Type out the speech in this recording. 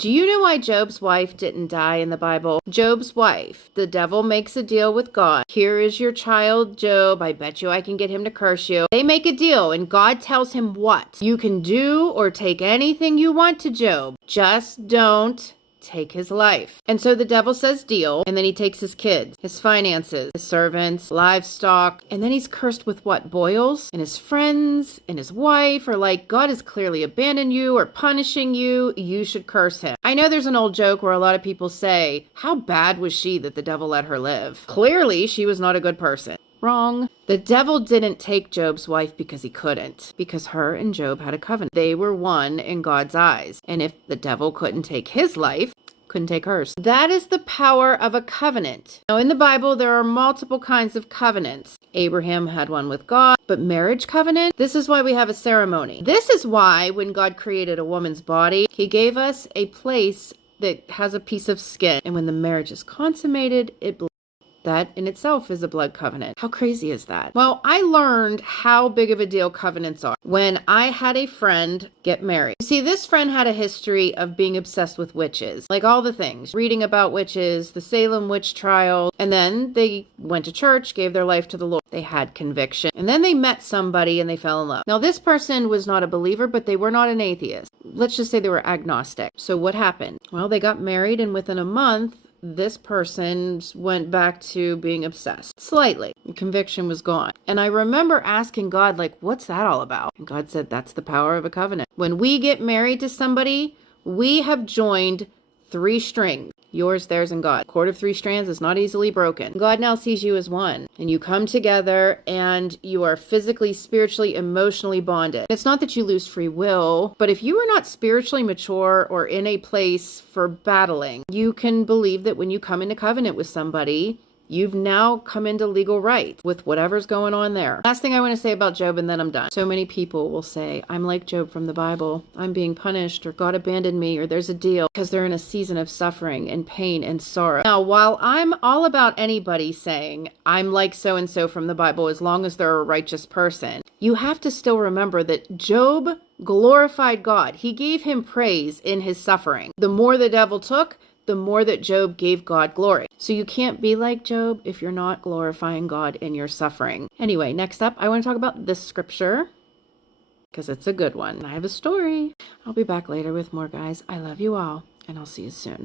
Do you know why Job's wife didn't die in the Bible? Job's wife, the devil makes a deal with God. Here is your child, Job. I bet you I can get him to curse you. They make a deal, and God tells him what? You can do or take anything you want to Job. Just don't take his life. And so the devil says deal, and then he takes his kids, his finances, his servants, livestock, and then he's cursed with what? Boils? And his friends and his wife are like, God has clearly abandoned you or punishing you. You should curse him. I know there's an old joke where a lot of people say, how bad was she that the devil let her live? Clearly, she was not a good person. Wrong. The devil didn't take Job's wife because he couldn't, because her and Job had a covenant. They were one in God's eyes. And if the devil couldn't take his life, couldn't take hers. That is the power of a covenant. Now, in the Bible, there are multiple kinds of covenants. Abraham had one with God, but marriage covenant, this is why we have a ceremony. This is why when God created a woman's body, he gave us a place that has a piece of skin. And when the marriage is consummated, it bleeds. That in itself is a blood covenant. How crazy is that? Well, I learned how big of a deal covenants are when I had a friend get married. See, this friend had a history of being obsessed with witches, like all the things, reading about witches, the Salem witch trial, and then they went to church, gave their life to the Lord. They had conviction, and then they met somebody and they fell in love. Now, this person was not a believer, but they were not an atheist. Let's just say they were agnostic. So what happened? Well, they got married, and within a month, this person went back to being obsessed. Slightly. The conviction was gone. And I remember asking God, like, what's that all about? And God said, that's the power of a covenant. When we get married to somebody, we have joined 3 strings. Yours, theirs, and God. Cord of 3 strands is not easily broken. God now sees you as one. And you come together and you are physically, spiritually, emotionally bonded. It's not that you lose free will, but if you are not spiritually mature or in a place for battling, you can believe that when you come into covenant with somebody, you've now come into legal right with whatever's going on there. Last thing I want to say about Job, and then I'm done. So many people will say, I'm like Job from the Bible. I'm being punished, or God abandoned me, or there's a deal, because they're in a season of suffering and pain and sorrow. Now, while I'm all about anybody saying, I'm like so-and-so from the Bible, as long as they're a righteous person, you have to still remember that Job glorified God. He gave him praise in his suffering. The more the devil took, the more that Job gave God glory. So you can't be like Job if you're not glorifying God in your suffering. Anyway, next up, I want to talk about this scripture because it's a good one. I have a story. I'll be back later with more, guys. I love you all, and I'll see you soon.